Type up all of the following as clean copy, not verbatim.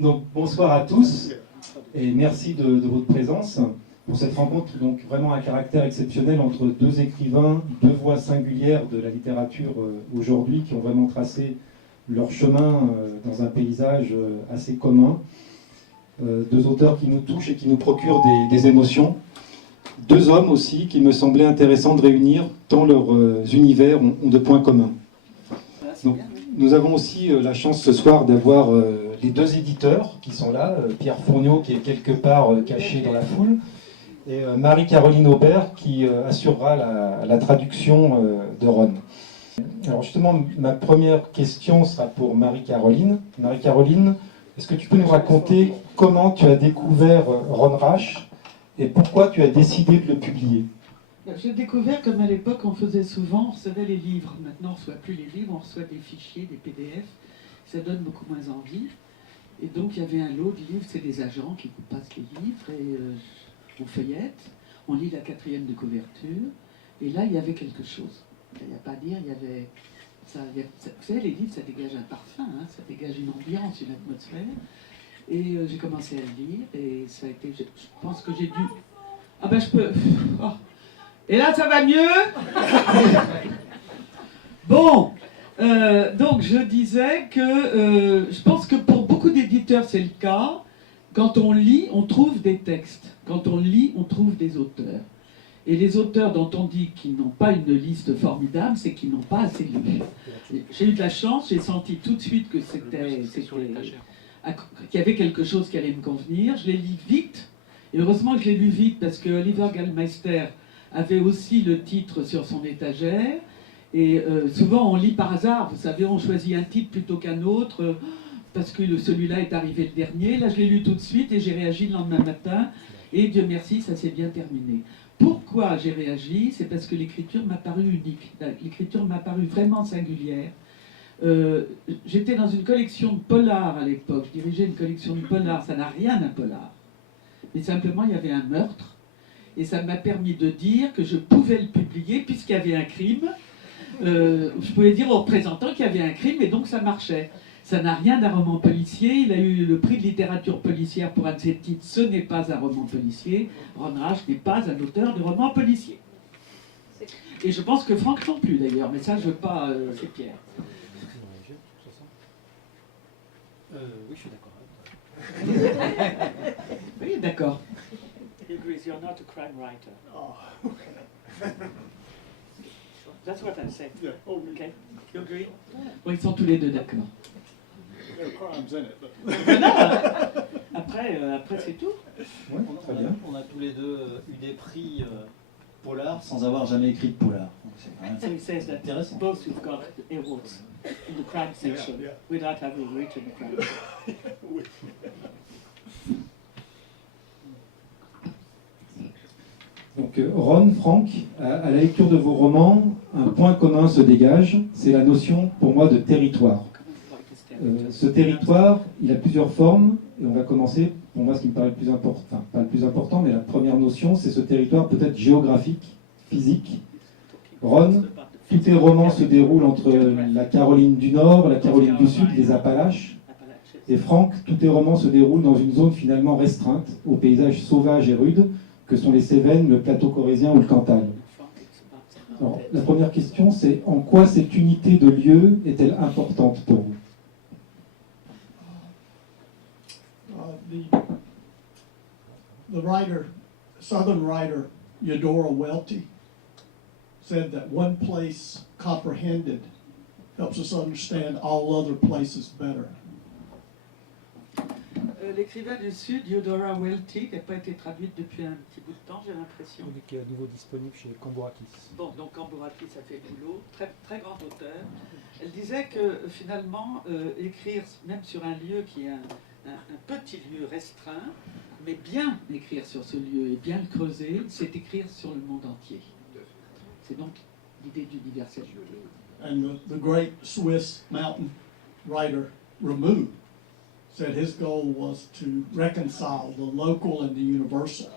Donc bonsoir à tous et merci de votre présence pour cette rencontre donc vraiment un caractère exceptionnel entre deux écrivains, deux voix singulières de la littérature aujourd'hui qui ont vraiment tracé leur chemin dans un paysage assez commun. Deux auteurs qui nous touchent et qui nous procurent des émotions. Deux hommes aussi qu'il me semblait intéressant de réunir tant leurs univers ont de points communs. Donc, nous avons aussi la chance ce soir d'avoir les deux éditeurs qui sont là, Pierre Fourniot qui est quelque part caché dans la foule, et Marie-Caroline Aubert qui assurera la traduction de Ron. Alors justement, ma première question sera pour Marie-Caroline. Marie-Caroline, est-ce que tu peux nous raconter comment tu as découvert Ron Rash et pourquoi tu as décidé de le publier ? J'ai découvert, comme à l'époque on faisait souvent, on recevait les livres. Maintenant on ne reçoit plus les livres, on reçoit des fichiers, des PDF. Ça donne beaucoup moins envie. Et donc il y avait un lot de livres, c'est des agents qui vous passent les livres et on feuillette, on lit la 4e de couverture. Et là il y avait quelque chose. Il n'y a pas à dire, il y avait... vous savez, les livres ça dégage un parfum, hein, ça dégage une ambiance, une atmosphère. Et j'ai commencé à le lire et ça a été... Je pense que j'ai dû... Ah ben je peux... Oh. Et là, ça va mieux? Bon, donc je disais que je pense que pour beaucoup d'éditeurs, c'est le cas. Quand on lit, on trouve des textes. Quand on lit, on trouve des auteurs. Et les auteurs dont on dit qu'ils n'ont pas une liste formidable, c'est qu'ils n'ont pas assez lu. J'ai eu de la chance, j'ai senti tout de suite que qu'il y avait quelque chose qui allait me convenir. Je l'ai lu vite. Et heureusement que je l'ai lu vite parce que Oliver Gallmeister avait aussi le titre sur son étagère, et souvent on lit par hasard, vous savez, on choisit un titre plutôt qu'un autre, parce que celui-là est arrivé le dernier. Là je l'ai lu tout de suite et j'ai réagi le lendemain matin, et Dieu merci, ça s'est bien terminé. Pourquoi j'ai réagi? C'est parce que l'écriture m'a paru unique, l'écriture m'a paru vraiment singulière. J'étais dans une collection de polars à l'époque, je dirigeais une collection de polars, ça n'a rien d'un polar, mais simplement il y avait un meurtre. Et ça m'a permis de dire que je pouvais le publier puisqu'il y avait un crime. Je pouvais dire aux représentants qu'il y avait un crime et donc ça marchait. Ça n'a rien d'un roman policier. Il a eu le prix de littérature policière pour un de ses titres. Ce n'est pas un roman policier. Ron Rash n'est pas un auteur de roman policier. Et je pense que Franck non plus d'ailleurs. Mais ça, je veux pas... c'est Pierre. Oui, je suis d'accord. Oui, d'accord. He agrees you're not a crime writer. Oh. That's what I said. Yeah. Oh, Okay. You agree? Bon, ils sont tous les deux d'accord. there are crimes in it, but Voilà. Après c'est tout. Oui, très bien. On a tous les deux eu des prix polar sans avoir jamais écrit de polar. Donc c'est quand même So he says that intéressant. both you've got awards in the crime section Yeah. without having written a crime. Donc Ron, Franck, à la lecture de vos romans, un point commun se dégage, c'est la notion pour moi de territoire. Ce territoire, il a plusieurs formes, et on va commencer, pour moi ce qui me paraît le plus important, enfin pas le plus important, mais la première notion, c'est ce territoire peut-être géographique, physique. Ron, tous tes romans se déroulent entre la Caroline du Nord, la Caroline du Sud, les Appalaches. Et Franck, tous tes romans se déroulent dans une zone finalement restreinte, aux paysages sauvages et rudes, que sont les Cévennes, le plateau corrézien ou le Cantal. Alors, la première question, c'est en quoi cette unité de lieu est-elle importante pour vous? The writer, Southern writer Eudora Welty, said that one place comprehended helps us understand all other places better. L'écrivain du Sud, Eudora Welty, qui n'a pas été traduite depuis un petit bout de temps, j'ai l'impression. Qui est à nouveau disponible chez Cambourakis. Bon, donc Cambourakis, ça fait le boulot, très, très grand auteur. Elle disait que finalement, écrire même sur un lieu qui est un petit lieu restreint, mais bien écrire sur ce lieu et bien le creuser, c'est écrire sur le monde entier. C'est donc l'idée d'universalité. And the great Swiss mountain writer Rameau said his goal was to reconcile the local and the universal.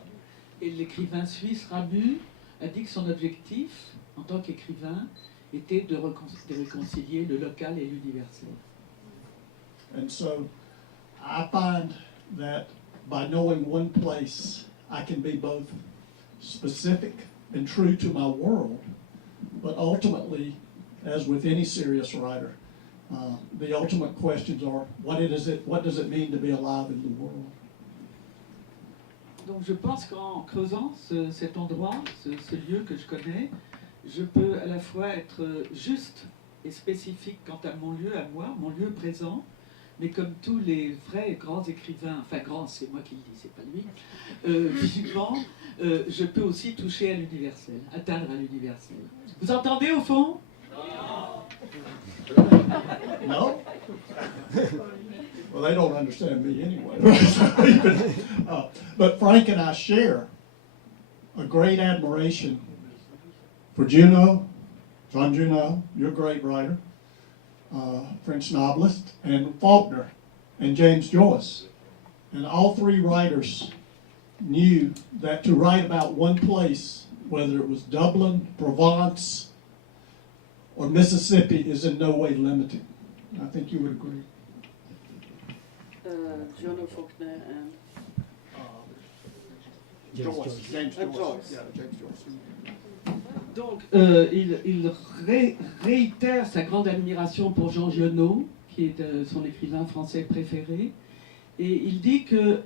Et l'écrivain suisse Ramu a dit que son objectif, en tant qu'écrivain, était de réconcilier le local et l'universel. And so I find that by knowing one place, I can be both specific and true to my world, but ultimately, as with any serious writer, the ultimate questions are, what does it mean to be alive in the world? Donc je pense qu'en creusant cet endroit, ce lieu que je connais, je peux à la fois être juste et spécifique quant à mon lieu à moi, mon lieu présent, mais comme tous les vrais grands écrivains, enfin grands, c'est moi qui le dis, c'est pas lui, vivants, je peux aussi toucher à l'universel, atteindre à l'universel. Vous entendez au fond? No? Well, they don't understand me anyway. But Frank and I share a great admiration for Junot, John Junot, you're a great writer, French novelist, and Faulkner and James Joyce. And all three writers knew that to write about one place, whether it was Dublin, Provence, or Mississippi, is in no way limiting. I think you would agree. Jono Faulkner and James Joyce. Yeah, James Joyce. Donc, il réitère sa grande admiration pour Jean Giono, qui est son écrivain français préféré, et il dit que,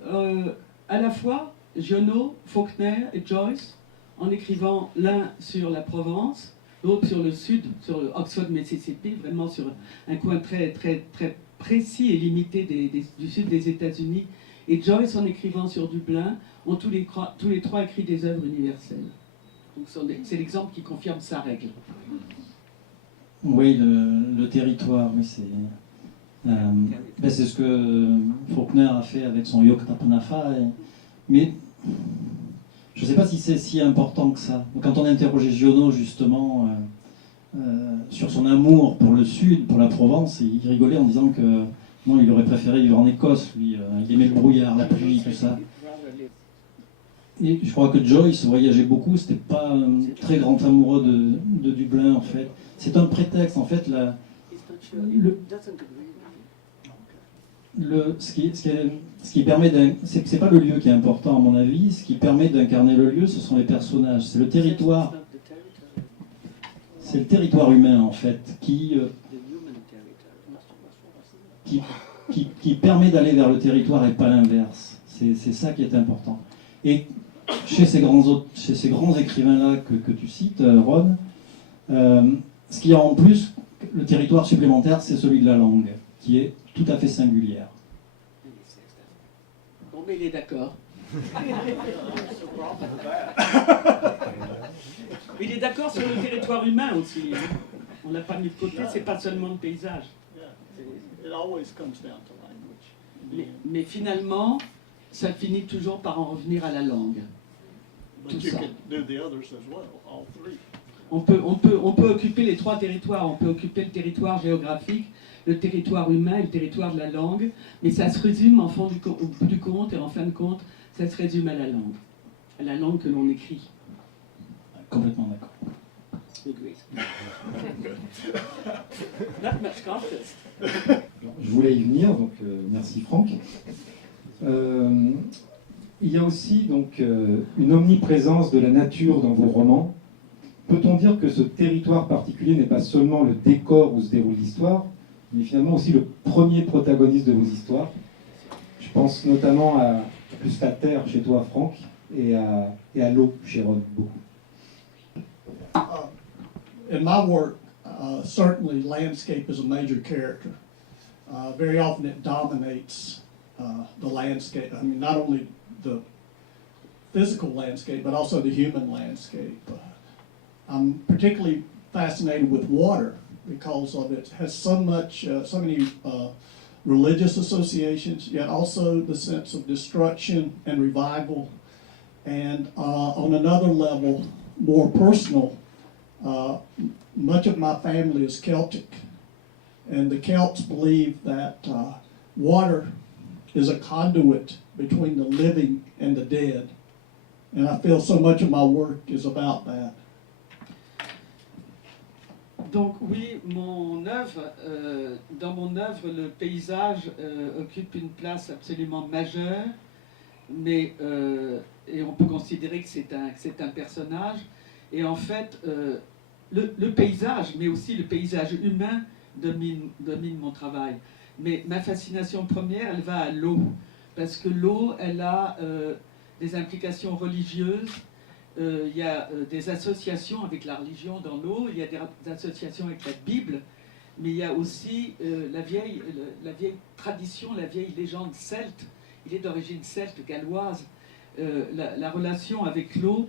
à la fois, Giono, Faulkner et Joyce, en écrivant l'un sur la Provence, l'autre sur le sud, sur le Oxford, Mississippi, vraiment sur un coin très, très, très précis et limité du sud des États-Unis, et Joyce, en écrivant sur Dublin, ont tous les trois écrit des œuvres universelles. Donc c'est l'exemple qui confirme sa règle. Oui, le territoire, oui, c'est ce que Faulkner a fait avec son Yokta-Panafa. Mais je ne sais pas si c'est si important que ça. Quand on a interrogé Giono justement sur son amour pour le sud, pour la Provence, il rigolait en disant que non, il aurait préféré vivre en Écosse, lui. Il aimait le brouillard, la pluie, tout ça. Et je crois que Joyce voyageait beaucoup, c'était pas un très grand amoureux de Dublin en fait. C'est un prétexte en fait. Ce qui permet c'est pas le lieu qui est important à mon avis, ce qui permet d'incarner le lieu, ce sont les personnages, c'est le territoire. C'est le territoire humain en fait qui permet d'aller vers le territoire et pas l'inverse. C'est ça qui est important. Et chez ces grands écrivains-là que tu cites, Ron, ce qu'il y a en plus, le territoire supplémentaire, c'est celui de la langue, qui est tout à fait singulière. Bon, mais il est d'accord. Il est d'accord sur le territoire humain aussi. On l'a pas mis de côté, c'est pas seulement le paysage. It always comes down to language. Mais finalement, ça finit toujours par en revenir à la langue. But you can do the others as well, all three. On peut occuper les trois territoires. On peut occuper le territoire géographique, le territoire humain et le territoire de la langue. Mais ça se résume, au bout du compte et en fin de compte, ça se résume à la langue que l'on écrit. Complètement d'accord. not much contest. Je voulais y venir, donc merci Franck. Il y a aussi donc une omniprésence de la nature dans vos romans. Peut-on dire que ce territoire particulier n'est pas seulement le décor où se déroule l'histoire, mais finalement aussi le premier protagoniste de vos histoires? Je pense notamment à plus la terre chez toi, Franck, et à l'eau chez Ron, beaucoup. In my work, certainly landscape is a major character. Very often it dominates the landscape. I mean, not only the physical landscape, but also the human landscape. I'm particularly fascinated with water because of it has so many religious associations, yet also the sense of destruction and revival. And on another level, more personal, much of my family is Celtic, and the Celts believe that water is a conduit between the living and the dead, and I feel so much of my work is about that. Donc oui, mon œuvre le paysage occupe une place absolument majeure, mais et on peut considérer que c'est un personnage. Et en fait, le paysage, mais aussi le paysage humain, domine mon travail. Mais ma fascination première, elle va à l'eau, parce que l'eau, elle a des implications religieuses. Il y a des associations avec la religion dans l'eau, il y a des associations avec la Bible, mais il y a aussi la vieille tradition, la vieille légende celte. Il est d'origine celte, galloise. La relation avec l'eau,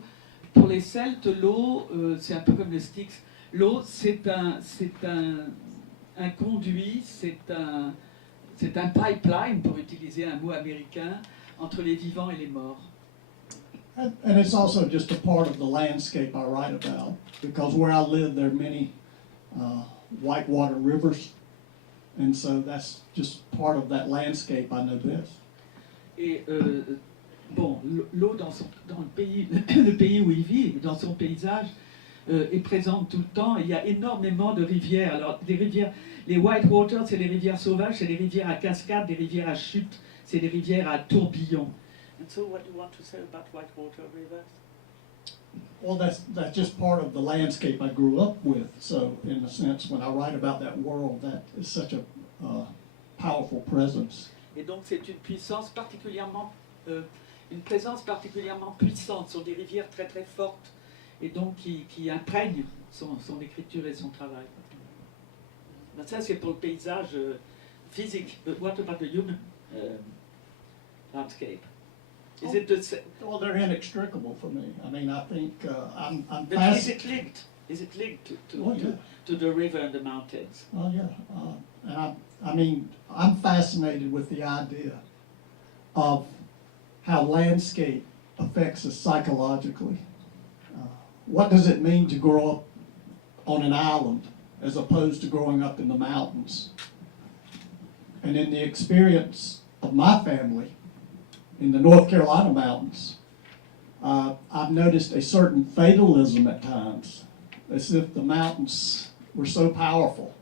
pour les Celtes, l'eau, c'est un peu comme le Styx. L'eau, c'est un conduit, c'est un pipeline, pour utiliser un mot américain, entre les vivants et les morts. And it's also just a part of the landscape I write about, because where I live, there are many whitewater rivers, and so that's just part of that landscape I know best. Et bon, l'eau dans le pays où il vit, dans son paysage, est présente tout le temps. Il y a énormément de rivières. Alors, des rivières, les whitewater, c'est les rivières sauvages, c'est les rivières à cascades, des rivières à chute, c'est des rivières à tourbillons. And so what do you want to say about Whitewater River? Well, that's just part of the landscape I grew up with. So, in a sense, when I write about that world, that is such a powerful presence. Et donc, c'est une présence particulièrement puissante. Ce sont des rivières très très fortes, et donc qui imprègnent son écriture et son travail. Ben, ça, c'est pour le paysage physique. But what about the human landscape? Is it Well, they're inextricable for me. I mean, I think I'm but is it linked? Is it linked Oh, yeah. to the river and the mountains? Oh, yeah. And I mean, I'm fascinated with the idea of how landscape affects us psychologically. What does it mean to grow up on an island as opposed to growing up in the mountains? And in the experience of my family in the North Carolina mountains, I've noticed a certain fatalism at times, as if the mountains were so powerful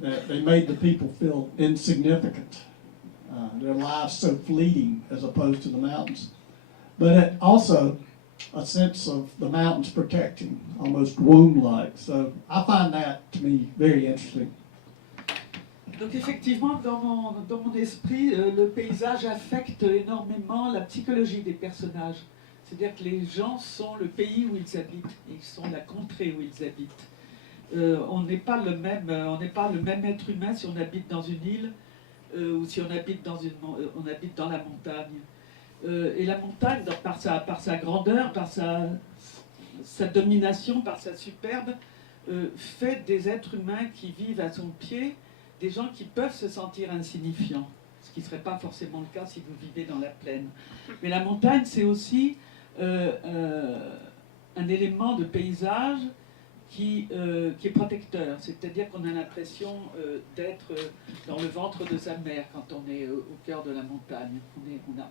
that they made the people feel insignificant. Their lives so fleeting as opposed to the mountains. But also a sense of the mountains protecting, almost womb-like. So I find that to me very interesting. Donc effectivement, dans mon esprit, le paysage affecte énormément la psychologie des personnages. C'est-à-dire que les gens sont le pays où ils habitent, ils sont la contrée où ils habitent. On n'est pas le même être humain si on habite dans une île ou si on habite dans la montagne. Et la montagne, par sa grandeur, par sa domination, par sa superbe, fait des êtres humains qui vivent à son pied des gens qui peuvent se sentir insignifiants, ce qui ne serait pas forcément le cas si vous vivez dans la plaine. Mais la montagne, c'est aussi un élément de paysage qui est protecteur, c'est-à-dire qu'on a l'impression d'être dans le ventre de sa mère quand on est au cœur de la montagne.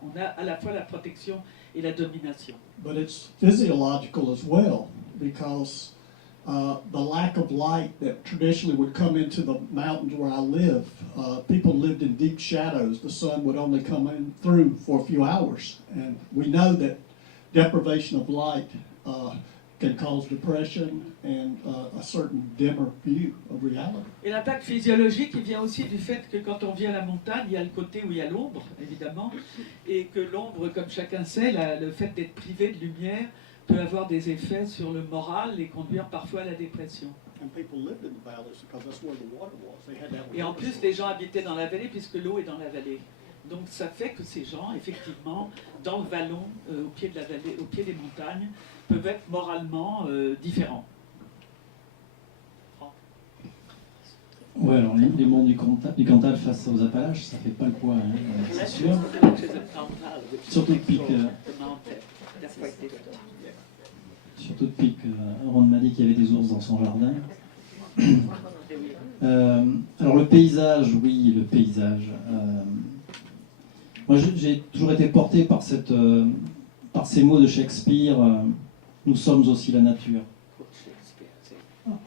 On a à la fois la protection et la domination. But it's physiological as well, because the lack of light that traditionally would come into the mountains where I live, people lived in deep shadows. The sun would only come in through for a few hours. And we know that deprivation of light can cause depression and a certain dimmer view of reality. Et l'impact physiologique, il vient aussi du fait que quand on vient à la montagne, il y a le côté où il y a l'ombre, évidemment, et que l'ombre, comme chacun sait, le fait d'être privé de lumière peut avoir des effets sur le moral et conduire parfois à la dépression. Et en plus, les gens habitaient dans la vallée puisque l'eau est dans la vallée. Donc ça fait que ces gens, effectivement, dans le vallon, au pied de la vallée, au pied des montagnes, peuvent être moralement différents. Ouais, alors les monts du Cantal face aux Appalaches, ça fait pas le poids, hein, c'est sûr. Surtout depuis que Ron m'a dit qu'il y avait des ours dans son jardin. Alors le paysage, oui, le paysage. Moi, j'ai toujours été porté par ces mots de Shakespeare. Nous sommes aussi la nature.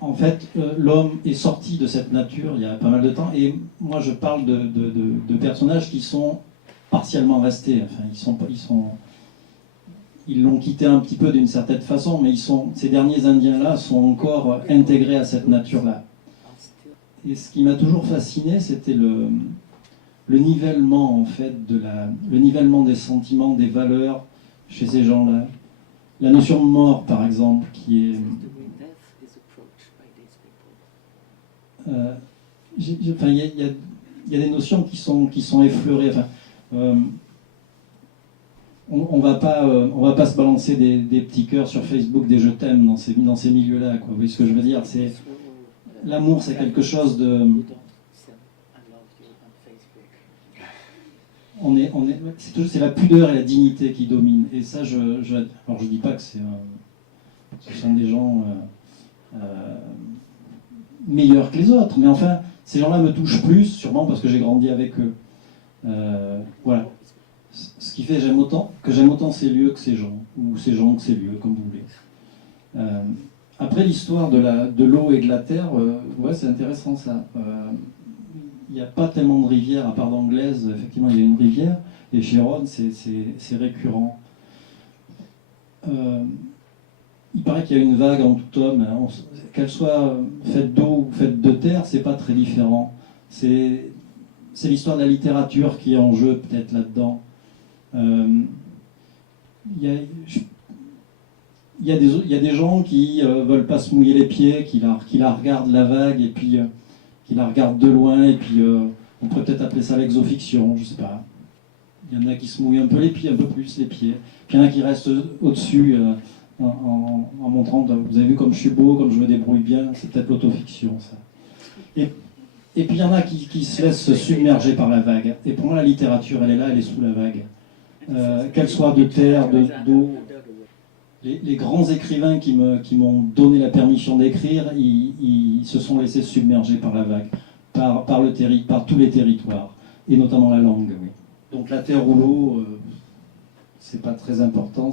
En fait, l'homme est sorti de cette nature il y a pas mal de temps, et moi je parle de personnages qui sont partiellement restés. Enfin, ils l'ont quitté un petit peu d'une certaine façon, mais ces derniers Indiens-là sont encore intégrés à cette nature-là. Et ce qui m'a toujours fasciné, c'était le nivellement en fait le nivellement des sentiments, des valeurs chez ces gens-là. La notion de mort, par exemple, qui est enfin, il y a des notions qui sont effleurées. Enfin, on va pas se balancer des petits cœurs sur Facebook, des je t'aime dans ces milieux-là, quoi. Vous voyez ce que je veux dire? L'amour, c'est quelque chose de. C'est la pudeur et la dignité qui dominent. Et ça, alors je dis pas que ce sont des gens meilleurs que les autres, mais enfin, ces gens-là me touchent plus, sûrement parce que j'ai grandi avec eux. Voilà. Ce qui fait que j'aime autant ces lieux que ces gens, ou ces gens que ces lieux, comme vous voulez. Après, l'histoire de l'eau et de la terre, ouais, c'est intéressant ça. Il n'y a pas tellement de rivières, à part d'Anglaise, effectivement, il y a une rivière, et chez Rhodes, c'est récurrent. Il paraît qu'il y a une vague en tout homme, hein. Qu'elle soit faite d'eau ou faite de terre, c'est pas très différent. C'est l'histoire de la littérature qui est en jeu, peut-être, là-dedans. Il y a des gens qui veulent pas se mouiller les pieds, qui la regardent, la vague, et puis qui la regardent de loin, et puis on pourrait peut-être appeler ça l'exofiction, je sais pas. Il y en a qui se mouillent un peu les pieds, un peu plus les pieds. Puis il y en a qui restent au-dessus en montrant, vous avez vu comme je suis beau, comme je me débrouille bien, c'est peut-être l'autofiction, ça. Et puis il y en a qui se laissent submerger par la vague. Et pour moi, la littérature, elle est là, elle est sous la vague. Qu'elle soit de terre, d'eau. Les grands écrivains qui m'ont donné la permission d'écrire, ils se sont laissés submerger par la vague, par tous les territoires, et notamment la langue. Oui. Donc la terre ou l'eau, c'est pas très important.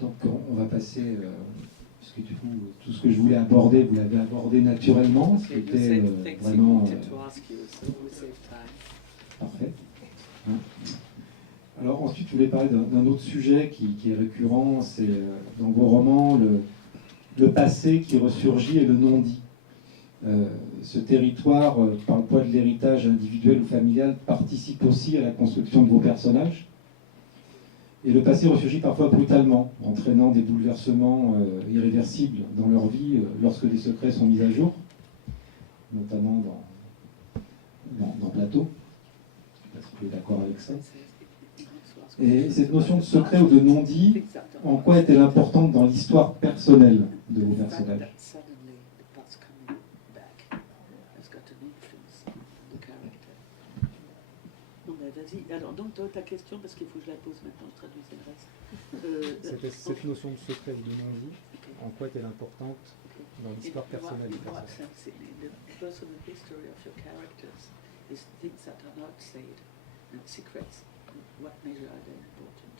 Donc on va passer, parce que du coup, tout ce que je voulais aborder, vous l'avez abordé naturellement, ce qui était vraiment parfait. Hein. Alors ensuite, je voulais parler d'un autre sujet qui est récurrent, c'est dans vos romans le passé qui ressurgit et le non-dit. Ce territoire, par le poids de l'héritage individuel ou familial, participe aussi à la construction de vos personnages. Et le passé ressurgit parfois brutalement, entraînant des bouleversements irréversibles dans leur vie lorsque des secrets sont mis à jour, notamment dans Plateau. Je ne sais pas si vous êtes d'accord avec ça. Et cette notion de secret ou de non-dit, en quoi est-elle importante dans l'histoire personnelle de vos personnages? Vas-y, alors donc ta question, parce qu'il faut que je la pose maintenant, je traduisais le reste. Cette notion de secret ou de non-dit, en quoi est-elle importante dans l'histoire personnelle du personnage? The personal history of your characters is things that are not said, and secrets. What measure are they important?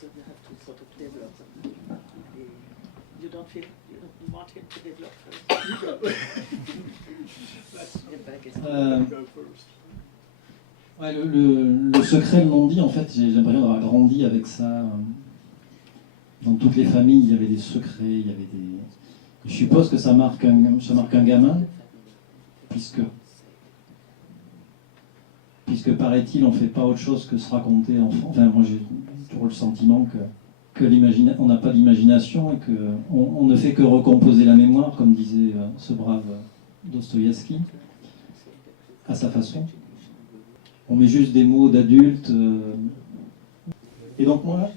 So you have to sort of develop them. You don't feel you want him to develop first. Ouais, le secret, le non-dit, en fait, j'ai l'impression d'avoir grandi avec ça. Dans toutes les familles, il y avait des secrets, il y avait des. Je suppose que ça marque un gamin, puisque paraît-il, on ne fait pas autre chose que se raconter enfant. Enfin, moi, j'ai toujours le sentiment qu'on n'a pas d'imagination et qu'on ne fait que recomposer la mémoire, comme disait ce brave Dostoïevski, à sa façon. On met juste des mots d'adulte. Et donc moi,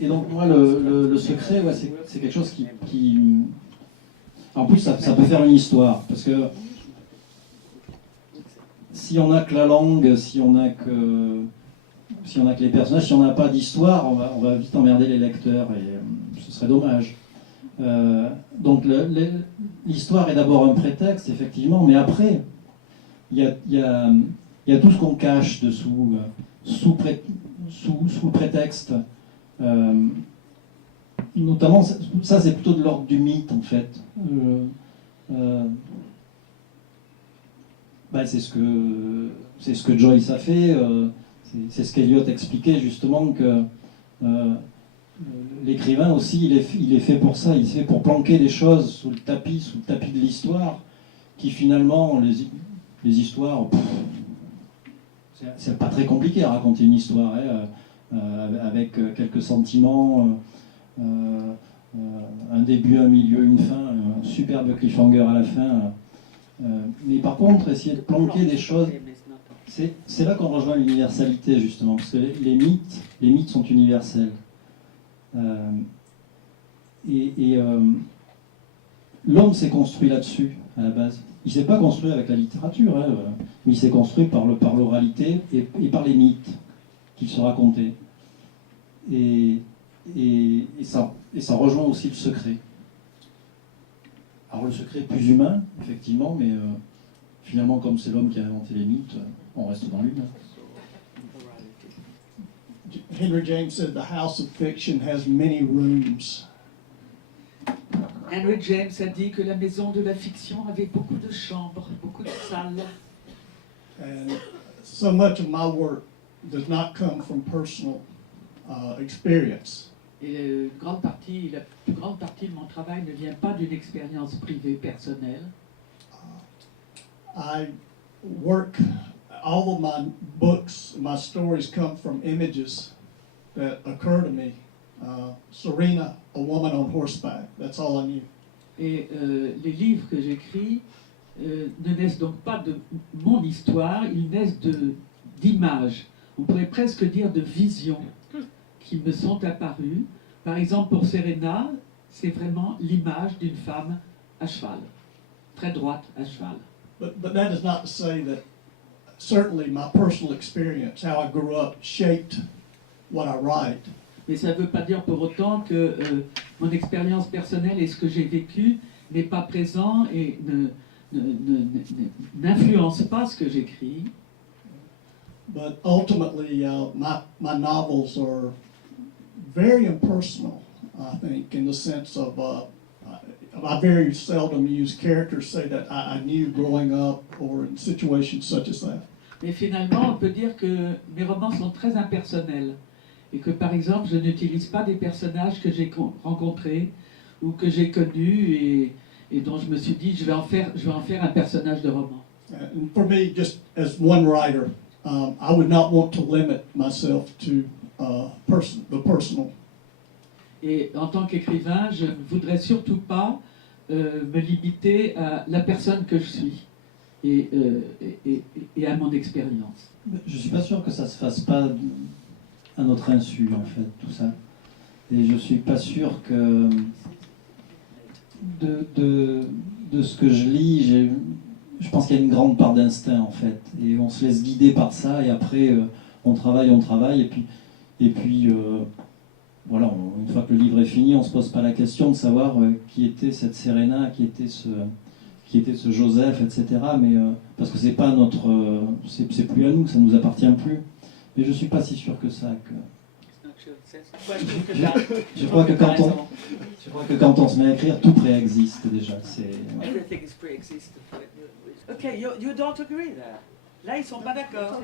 le secret, ouais, c'est quelque chose qui... En plus, ça peut faire une histoire, parce que si on n'a que la langue, si on n'a que les personnages, si on n'a pas d'histoire, on va vite emmerder les lecteurs, et ce serait dommage. Donc l'histoire est d'abord un prétexte, effectivement, mais après, il y a tout ce qu'on cache dessous, sous le prétexte. Notamment, ça c'est plutôt de l'ordre du mythe en fait. C'est ce que Joyce a fait, c'est ce qu'Eliot expliquait justement que l'écrivain aussi il est fait pour ça, il est fait pour planquer des choses sous le tapis de l'histoire, qui finalement, les histoires, c'est pas très compliqué à raconter une histoire, avec quelques sentiments, un début, un milieu, une fin, un superbe cliffhanger à la fin. Mais par contre, essayer de planquer des choses, c'est là qu'on rejoint l'universalité justement, parce que les mythes sont universels. L'homme s'est construit là-dessus à la base. Il ne s'est pas construit avec la littérature, mais il s'est construit par l'oralité et par les mythes qu'il se racontait. Et ça rejoint aussi le secret. Alors le secret est plus humain, effectivement, mais finalement, comme c'est l'homme qui a inventé les mythes, on reste dans l'humain. Henry James said the house of fiction has many rooms. Henry James a dit que la maison de la fiction avait beaucoup de chambres, beaucoup de salles. And so much of my work does not come from personal experience. Et la plus grande partie de mon travail ne vient pas d'une expérience privée personnelle. I work, all of my books, my stories come from images that occur to me. Serena, a woman on horseback, that's all I knew. Et les livres que j'écris ne naissent donc pas de mon histoire, ils naissent d'images. On pourrait presque dire de visions qui me sont apparues. Par exemple, pour Serena, c'est vraiment l'image d'une femme à cheval, très droite à cheval. But that is not to say that certainly my personal experience, how I grew up, shaped what I write. Mais ça ne veut pas dire pour autant que mon expérience personnelle et ce que j'ai vécu n'est pas présent et n'influence pas ce que j'écris. But ultimately, my novels are very impersonal, I think, in the sense of I very seldom use characters say that I knew growing up or in situations such as that. Mais finalement, on peut dire que mes romans sont très impersonnels et que, par exemple, je n'utilise pas des personnages que j'ai rencontrés ou que j'ai connus et dont je me suis dit je vais en faire un personnage de roman. And for me, just as one writer, I would not want to limit myself to the personal. Et en tant qu'écrivain, je ne voudrais surtout pas me limiter à la personne que je suis et à mon expérience. Je ne suis pas sûr que ça ne se fasse pas à notre insu, en fait, tout ça. Et je ne suis pas sûr que de ce que je lis, je pense qu'il y a une grande part d'instinct, en fait. Et on se laisse guider par ça, et après, on travaille, et puis voilà, une fois que le livre est fini, on ne se pose pas la question de savoir qui était cette Serena, qui était ce Joseph, etc. Mais, parce que c'est pas c'est plus à nous, ça nous appartient plus. Mais je suis pas si sûr que ça. Je crois que quand on se met à écrire, tout préexiste déjà. Everything is pre-existent. Okay, you don't agree there. Là, ils sont pas d'accord.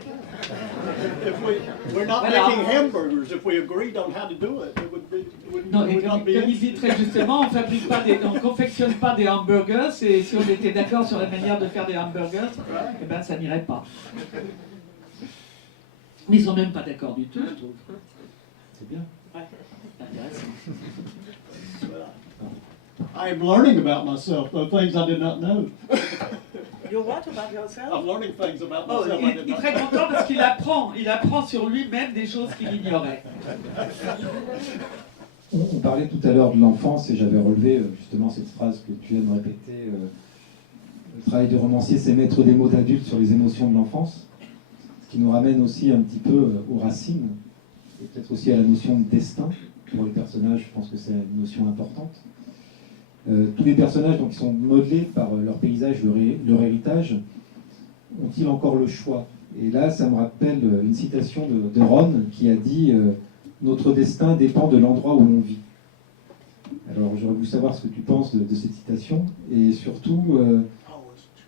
We're not Voilà. making hamburgers. If we agreed on how to do it, Non, et would not comme be il dit très justement, on ne confectionne pas des hamburgers, et si on était d'accord sur la manière de faire des hamburgers, eh ben, ça n'irait pas. Mais ils sont même pas d'accord du tout, je trouve. C'est bien. Ouais, c'est intéressant. I am learning about myself, though things I did not know. You're what about yourself? I'm learning things about Oh, myself I il did est not très know. content parce qu'il apprend sur lui-même des choses qu'il ignorait. On parlait tout à l'heure de l'enfance et j'avais relevé justement cette phrase que tu viens de répéter. Le travail de romancier, c'est mettre des mots d'adultes sur les émotions de l'enfance, ce qui nous ramène aussi un petit peu aux racines et peut-être aussi à la notion de destin. Pour les personnages, je pense que c'est une notion importante. Tous les personnages donc, qui sont modelés par leur paysage, leur héritage, ont-ils encore le choix? Et là, ça me rappelle une citation de Ron qui a dit « Notre destin dépend de l'endroit où l'on vit ». Alors j'aurais voulu savoir ce que tu penses de cette citation, et surtout,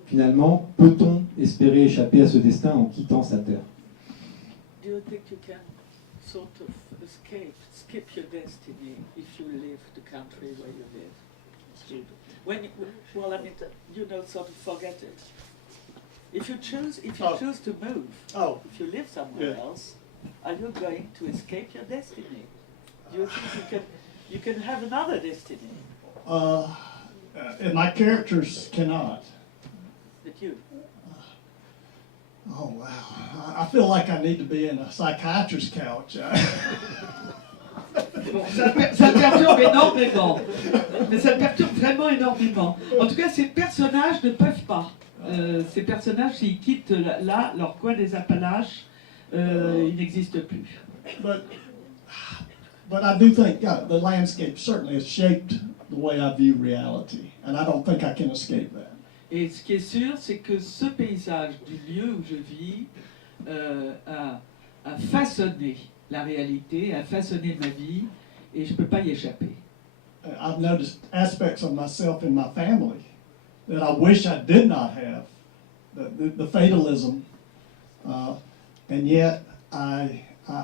finalement, peut-on espérer échapper à ce destin en quittant sa terre? Do you think you can sort of skip your destiny if you leave the country where you live? When you, well, I mean, you know, sort of forget it. If you choose to move, if you live somewhere else, are you going to escape your destiny? Do you think you can have another destiny? And my characters cannot. That you? Oh wow! I feel like I need to be in a psychiatrist's couch. Bon, ça perturbe énormément. Mais ça perturbe vraiment énormément. En tout cas, ces personnages ne peuvent pas. Ces personnages, s'ils quittent là, leur coin des Appalaches, ils n'existent plus. But I do think the landscape certainly has shaped the way I view reality, and I don't think I can escape that. Et ce qui est sûr, c'est que ce paysage du lieu où je vis a façonné la réalité, a façonné ma vie, et je ne peux pas y échapper. I've noticed aspects of myself in my family that I wish I did not have, the fatalism, and yet I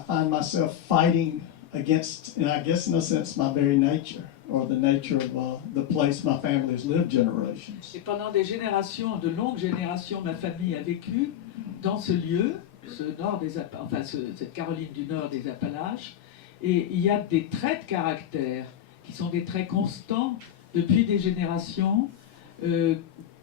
find myself fighting against, and I guess in a sense, my very nature, or the nature of the place my family has lived generations. Et pendant des générations, de longues générations, ma famille a vécu dans ce lieu, cette Caroline du Nord des Appalaches, et il y a des traits de caractère qui sont des traits constants depuis des générations,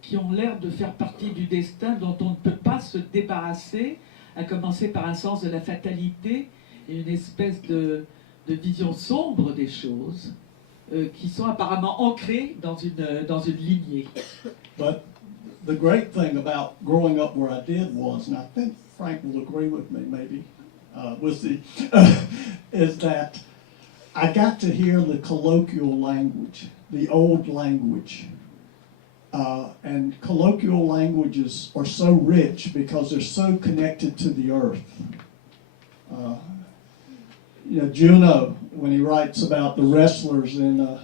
qui ont l'air de faire partie du destin dont on ne peut pas se débarrasser, à commencer par un sens de la fatalité et une espèce de vision sombre des choses, qui sont apparemment ancrées dans une lignée. But the great thing about growing up where I did was, and I think Frank will agree with me maybe, is that I got to hear the colloquial language, the old language. And colloquial languages are so rich because they're so connected to the earth. You know, Juno, when he writes about the wrestlers in,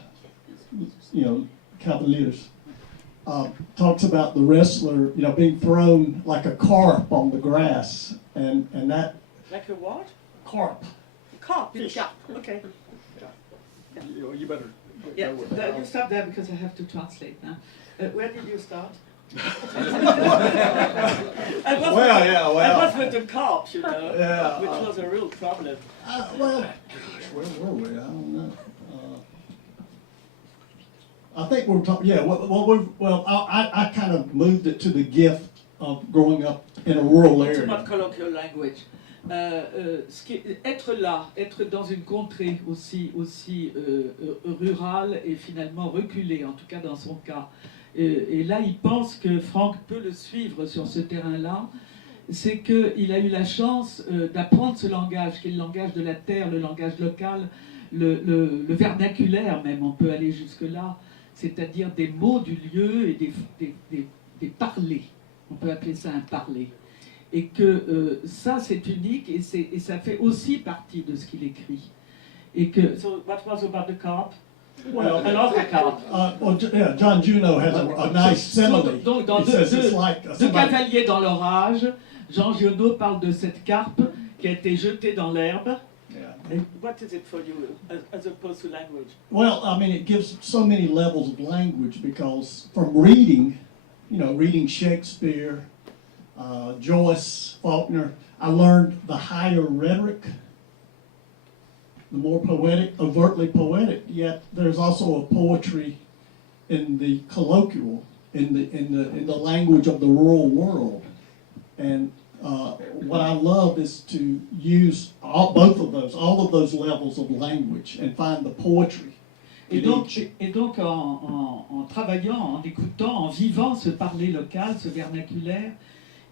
Cavaliers, talks about the wrestler, being thrown like a carp on the grass, and that Like a what? carp. Carp. Carp. Okay. You better. Yeah, you stop there because I have to translate now. Where did you start? I was with the carp, which Yeah, was a real problem. Where were we? I don't know. I think we're talking. Yeah. I kind of moved it to the gift of growing up in a rural It's area. not colloquial language. Être là, être dans une contrée aussi rurale et finalement reculée, en tout cas dans son cas. Et là, il pense que Franck peut le suivre sur ce terrain-là. C'est qu'il a eu la chance d'apprendre ce langage, qui est le langage de la terre, le langage local, le vernaculaire même, on peut aller jusque-là, c'est-à-dire des mots du lieu et des parlers. On peut appeler ça un parler. Et que ça, c'est unique et ça fait aussi partie de ce qu'il écrit. Et que... So, what was about the carp? Well, I lost the carp. John Juno has a nice simile. Donc, dans He says it's like deux somebody- cavaliers dans l'orage, Jean Giono parle de cette carpe qui a été jetée dans l'herbe. Yeah. What is it for you as opposed to language? Well, I mean, it gives so many levels of language because from reading, reading Shakespeare, Joyce, Faulkner, I learned the higher rhetoric, the more poetic, overtly poetic. Yet there's also a poetry in the colloquial, in the language of the rural world. And what I love is to use all of those levels of language, and find the poetry. Et donc en travaillant, en écoutant, en vivant ce parler local, ce vernaculaire,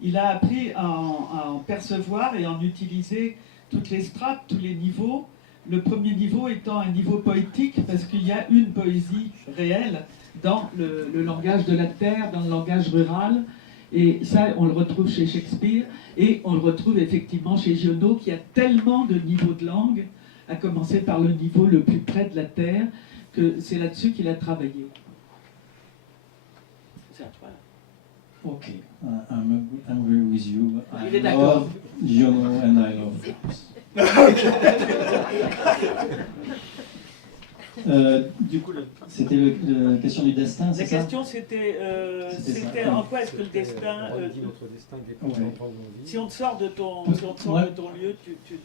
il a appris à en percevoir et à en utiliser toutes les strates, tous les niveaux. Le premier niveau étant un niveau poétique, parce qu'il y a une poésie réelle dans le langage de la terre, dans le langage rural. Et ça, on le retrouve chez Shakespeare, et on le retrouve effectivement chez Giono, qui a tellement de niveaux de langue, à commencer par le niveau le plus près de la terre, que c'est là-dessus qu'il a travaillé. C'est à toi. Ok, I'm agree with you. Il est I d'accord. love Giono and I love Faust. Du coup, c'était la question du destin, La c'est ça? question c'était C'était ça. en quoi est-ce que le destin. dit notre destin dépend de Ouais. l'endroit où on vit. Si on te sort de ton, Ouais. si on te sort de ton lieu,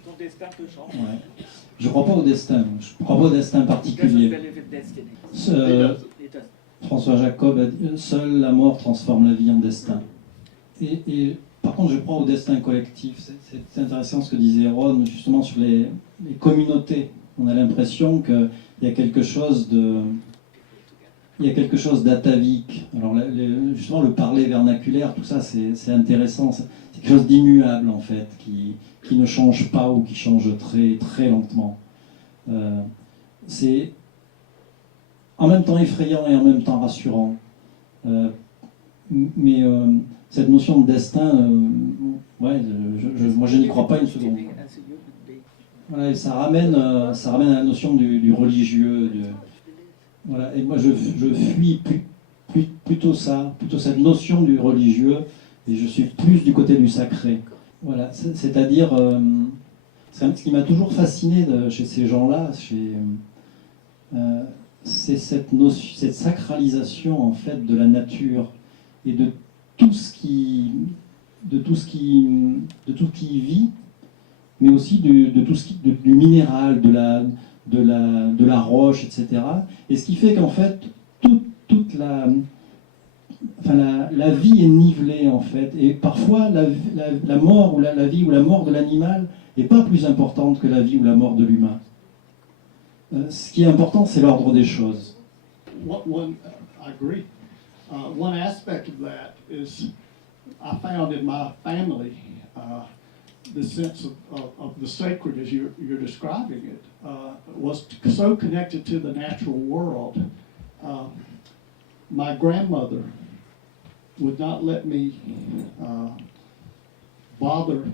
ton destin peut changer. Ouais. Je crois pas au destin. Je crois pas au destin Doesn't particulier. believe in destiny. It doesn't. François Jacob a dit seule la mort transforme la vie en destin. Et par contre, je crois au destin collectif. C'est intéressant ce que disait Ron, justement sur les communautés. On a l'impression qu'il y a quelque chose de. Il y a quelque chose d'atavique. Alors, justement, le parler vernaculaire, tout ça, c'est intéressant. C'est quelque chose d'immuable, en fait, qui ne change pas ou qui change très, très lentement. C'est en même temps effrayant et en même temps rassurant. Mais cette notion de destin, ouais, moi, je n'y crois pas une seconde. Voilà, et ça ramène à la notion du religieux. Voilà, et moi je fuis plutôt ça, plutôt cette notion du religieux, et je suis plus du côté du sacré. Voilà, c'est-à-dire, ce qui m'a toujours fasciné chez ces gens-là, c'est cette sacralisation en fait de la nature et de tout ce qui vit, mais aussi de tout ce du minéral, de la roche, etc. Et ce qui fait qu'en fait, toute la vie est nivelée, en fait. Et parfois, la mort ou la vie ou la mort de l'animal n'est pas plus importante que la vie ou la mort de l'humain. Ce qui est important, c'est l'ordre des choses. I agree. One aspect of that is I found in my family the sense of the sacred as you're describing it was so connected to the natural world. My grandmother would not let me bother,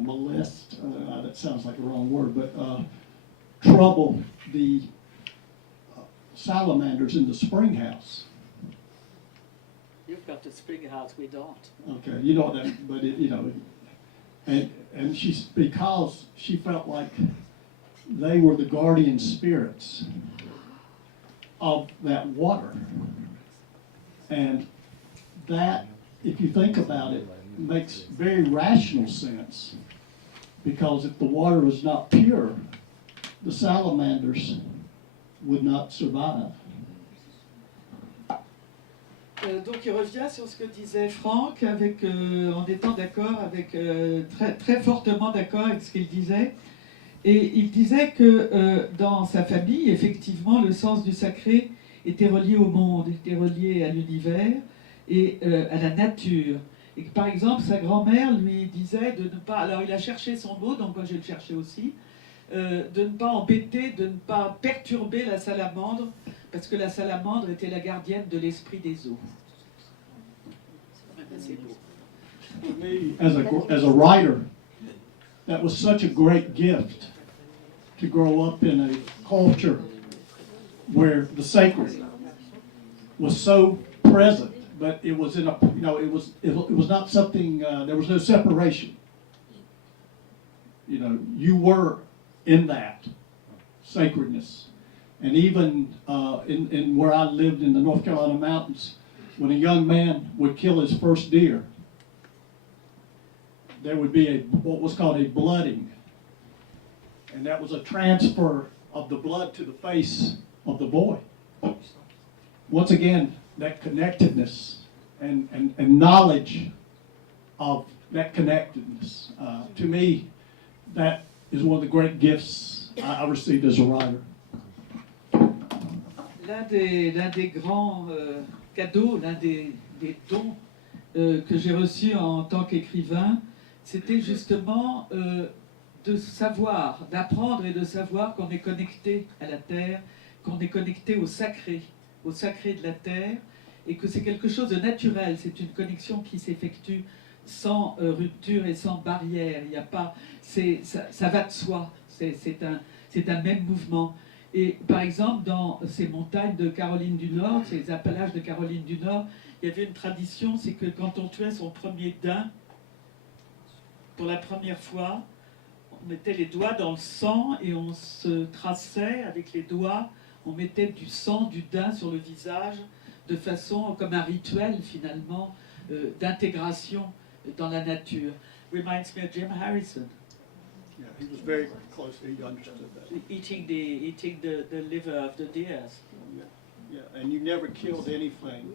molest, that sounds like the wrong word, but trouble the salamanders in the spring house. You've got the spring house, we don't. Okay, you know that, but and she's because she felt like they were the guardian spirits of that water, and that, if you think about it, makes very rational sense, because if the water was not pure, the salamanders would not survive. Donc il revient sur ce que disait Franck, en étant d'accord, très, très fortement d'accord avec ce qu'il disait. Et il disait que dans sa famille, effectivement, le sens du sacré était relié au monde, était relié à l'univers et à la nature. Et que par exemple, sa grand-mère lui disait de ne pas... Alors il a cherché son mot, donc moi je vais le chercher aussi. De ne pas embêter, de ne pas perturber la salamandre, parce que la salamandre était la gardienne de l'esprit des eaux. C'est beau. To me, as a writer, that was such a great gift to grow up in a culture where the sacred was so present, but it was in a, it was not something, there was no separation. You were in that sacredness. And even in where I lived in the North Carolina mountains, when a young man would kill his first deer, there would be what was called a blooding. And that was a transfer of the blood to the face of the boy. Once again, that connectedness and knowledge of that connectedness. To me, that is one of the great gifts I received as a writer. L'un des grands cadeaux, l'un des dons que j'ai reçus en tant qu'écrivain, c'était justement de savoir, d'apprendre et de savoir qu'on est connecté à la terre, qu'on est connecté au sacré de la terre, et que c'est quelque chose de naturel, c'est une connexion qui s'effectue sans rupture et sans barrière. Il n'y a pas, ça va de soi, c'est un même mouvement. Et par exemple, dans ces montagnes de Caroline du Nord, ces Appalaches de Caroline du Nord, il y avait une tradition, c'est que quand on tuait son premier daim, pour la première fois, on mettait les doigts dans le sang et on se traçait avec les doigts, on mettait du sang, du daim sur le visage, de façon comme un rituel finalement d'intégration dans la nature. Reminds me of Jim Harrison. Yeah, he was very close, he understood that. Eating the liver of the deer. Yeah, and you never killed anything.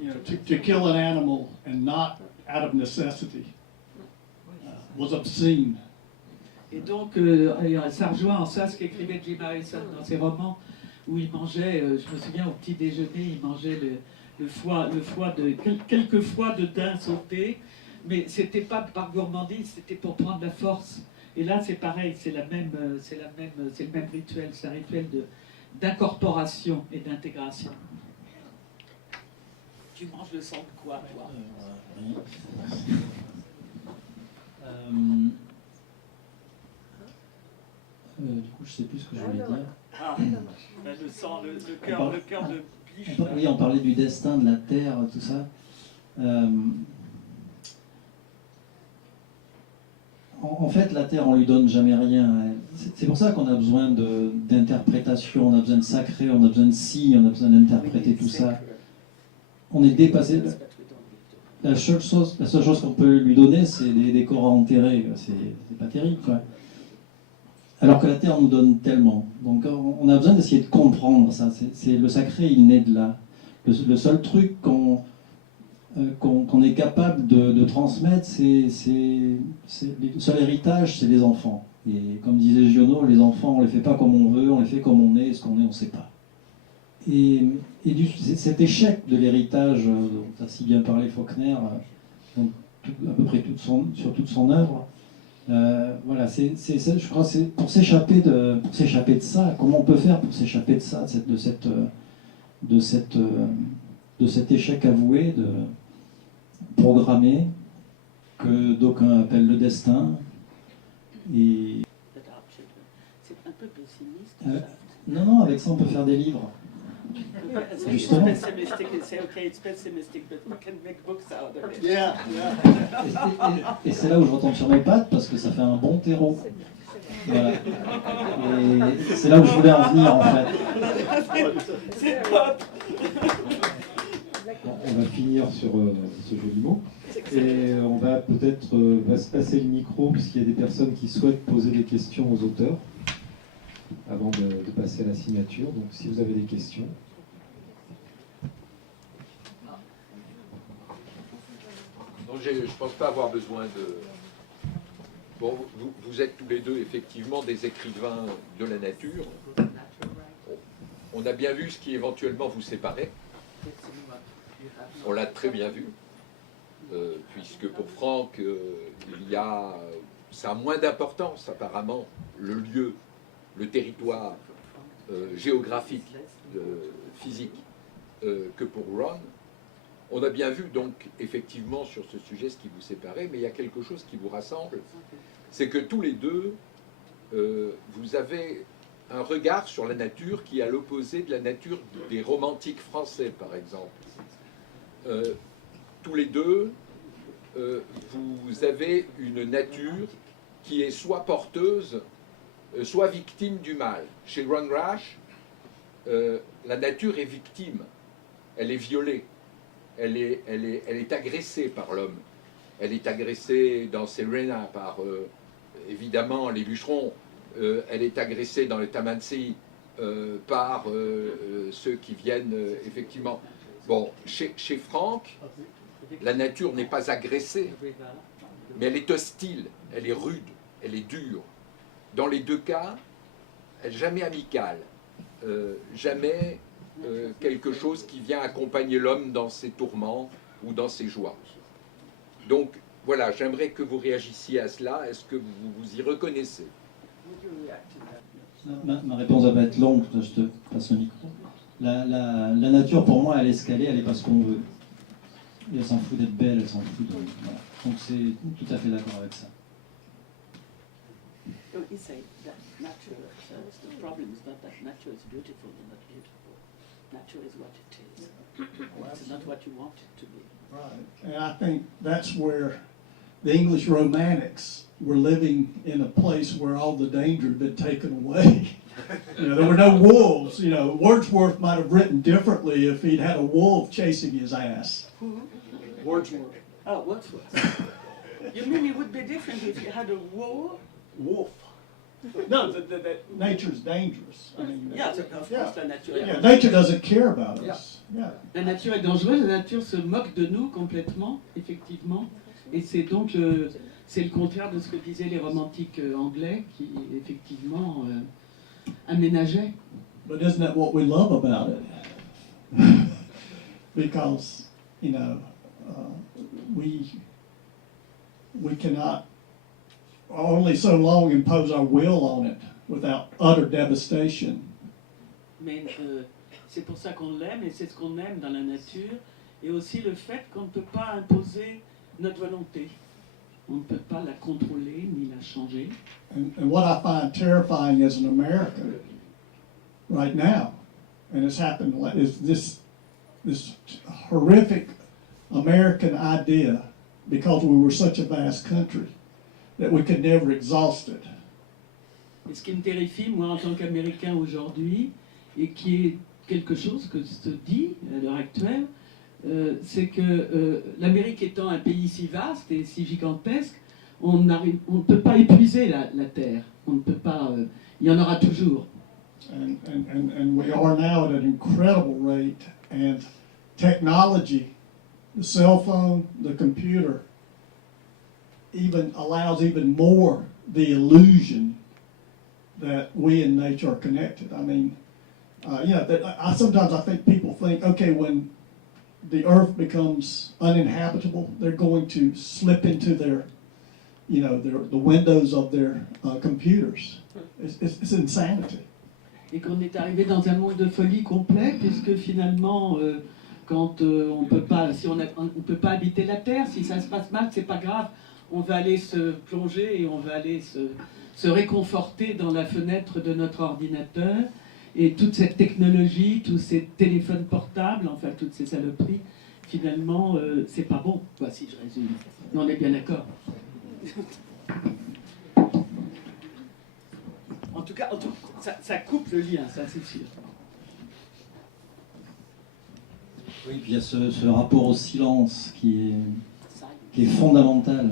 You know, to kill an animal and not out of necessity was obscene. Et donc, ça rejoint en ça ce qu'écrivait Jim Harrison dans ses romans, où il mangeait, je me souviens au petit déjeuner, il mangeait quelques foies de daim sautés, mais c'était pas par gourmandise, c'était pour prendre la force. Et là, c'est pareil, c'est le même rituel, c'est un rituel d'incorporation et d'intégration. Tu manges le sang de quoi, toi? Du coup, je sais plus ce que je voulais dire. Ah, le sang, le cœur de biche. Oui, on parlait du destin de la Terre, tout ça. En fait, la Terre, on lui donne jamais rien. C'est pour ça qu'on a besoin d'interprétation, on a besoin de sacré, on a besoin de signes, on a besoin d'interpréter tout ça. On est dépassé. La seule chose qu'on peut lui donner, c'est des corps à enterrer. C'est pas terrible, quoi. Alors que la Terre nous donne tellement. Donc on a besoin d'essayer de comprendre ça. C'est le sacré, il naît de là. Le seul truc qu'on est capable de transmettre, le seul héritage, c'est les enfants. Et comme disait Giono, les enfants, on les fait pas comme on veut, on les fait comme on est, et ce qu'on est, on ne sait pas. Et cet échec de l'héritage, dont a si bien parlé Faulkner, à peu près sur toute son œuvre, voilà, je crois que c'est pour s'échapper de ça. Comment on peut faire pour s'échapper de ça, de cet échec avoué, programmé, que d'aucuns appellent le destin. Et c'est un peu pessimiste. Non, avec ça on peut faire des livres. Justement. It's pessimistic, it's okay, it's pessimistic, but we can make books out of it. Yeah, Et c'est là où je retombe sur mes pattes parce que ça fait un bon terreau. Voilà. Et c'est là où je voulais en venir en fait. C'est top. Bon, on va finir sur ce joli mot. Et on va peut-être se passer le micro puisqu'il y a des personnes qui souhaitent poser des questions aux auteurs avant de passer à la signature. Donc si vous avez des questions. Je ne pense pas avoir besoin de... Bon, vous êtes tous les deux effectivement des écrivains de la nature. On a bien vu ce qui éventuellement vous séparait. On l'a très bien vu. Puisque pour Franck, ça a moins d'importance apparemment, le lieu, le territoire géographique, physique, que pour Ron. On a bien vu donc effectivement sur ce sujet ce qui vous séparait, mais il y a quelque chose qui vous rassemble, c'est que tous les deux, vous avez un regard sur la nature qui est à l'opposé de la nature des romantiques français, par exemple. Tous les deux, vous avez une nature qui est soit porteuse, soit victime du mal. Chez Ron Rash, la nature est victime, elle est violée. Elle est agressée par l'homme. Elle est agressée dans Serena par, évidemment, les bûcherons. Elle est agressée dans le Tamansi par ceux qui viennent, effectivement. Bon, chez Franck, la nature n'est pas agressée, mais elle est hostile, elle est rude, elle est dure. Dans les deux cas, elle n'est jamais amicale, jamais... quelque chose qui vient accompagner l'homme dans ses tourments ou dans ses joies. Donc, voilà, j'aimerais que vous réagissiez à cela. Est-ce que vous vous y reconnaissez? Ma réponse va pas être longue, je te passe le micro. La nature, pour moi, elle est ce qu'elle est, elle est pas ce qu'on veut. Et elle s'en fout d'être belle, elle s'en fout de... Voilà. Donc c'est tout à fait d'accord avec ça. Oh, he said that nature, the problem is not that nature is beautiful or not beautiful. Nature is what it is. It's not what you want it to be. Right. And I think that's where the English Romantics were living in a place where all the danger had been taken away. There were no wolves. Wordsworth might have written differently if he'd had a wolf chasing his ass. Wordsworth. Oh, Wordsworth. You mean it would be different if you had a war? Wolf. No, nature's dangerous. I mean, Yeah, of course, the nature. yeah, nature doesn't care about us. Yeah. La nature est dangereuse, la nature se moque de nous complètement, effectivement. Et c'est donc c'est le contraire de ce que disaient les romantiques anglais qui, effectivement, aménageaient. But isn't that what we love about it? Because, we cannot only so long impose our will on it without utter devastation. Mais c'est pour ça qu'on l'aime et c'est ce qu'on aime dans la nature. Et aussi le fait qu'on ne peut pas imposer notre volonté. On ne peut pas la contrôler ni la changer. And what I find terrifying as an American right now, and it's happened, is this horrific American idea, because we were such a vast country, that we could never exhaust it. Et ce qui me terrifie, moi, en tant qu'Américain aujourd'hui, et qui est quelque chose que se dit à l'heure actuelle, c'est que l'Amérique étant un pays si vaste et si gigantesque, on ne peut pas épuiser la Terre. On ne peut pas. Il y en aura toujours. And we are now at an incredible rate, and technology, the cell phone, the computer, even allows even more the illusion that we in nature are connected. I mean, sometimes I think people think, okay, when the earth becomes uninhabitable, they're going to slip into the windows of their computers. It's insanity. Et qu'on est arrivé dans un monde de folie complet, puisque finalement, quand on peut pas, si on peut pas habiter la Terre, si ça se passe mal, c'est pas grave. On va aller se plonger et on va aller se réconforter dans la fenêtre de notre ordinateur. Et toute cette technologie, tous ces téléphones portables, enfin toutes ces saloperies, finalement, c'est pas bon, quoi, si je résume. Mais on est bien d'accord. En tout cas, ça coupe le lien, ça c'est sûr. Oui, puis il y a ce rapport au silence qui est fondamental.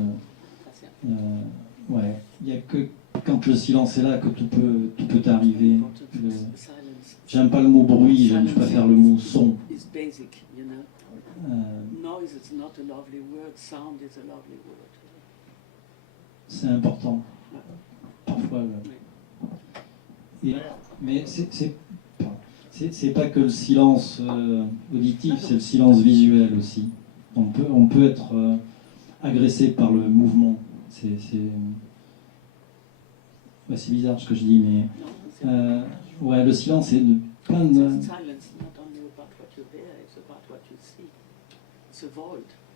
Ouais, il n'y a que quand le silence est là que tout peut arriver. J'aime pas le mot bruit, je préfère le mot son. C'est important. Parfois. Mais c'est pas que le silence auditif, c'est le silence visuel aussi. On peut être agressé par le mouvement. C'est bizarre ce que je dis, mais ouais, le silence est de plein de.